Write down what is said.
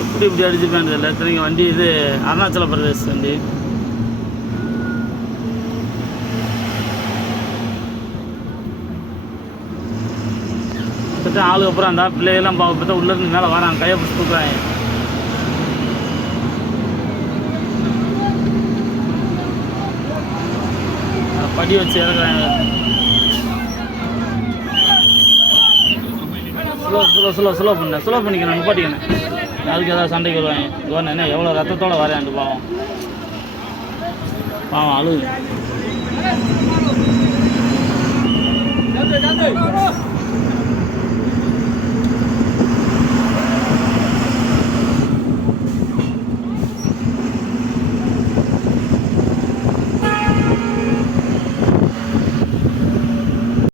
எப்படி இப்படி அடிச்சுப்பேன் இல்லை இத்தனைக்கு வண்டி இது அருணாச்சல பிரதேஷ் வண்டி. இப்போதான் ஆளுக்கு அப்புறம் அந்த பிள்ளைகள்லாம் பார்த்தா உள்ளேருந்து மேலே வராங்க, கையை பிடிச்சி தூக்குறாங்க. படி வச்சு இறக்குறாங்க. ஸ்லோ பண்ணிக்கணும், நிப்பாட்டிக்கணும். அதுக்கு ஏதாவது சண்டைக்கு வருவாங்க. இவன் என்ன எவ்வளோ ரத்தத்தோடு வரையாண்டு பாவம் அழுகு.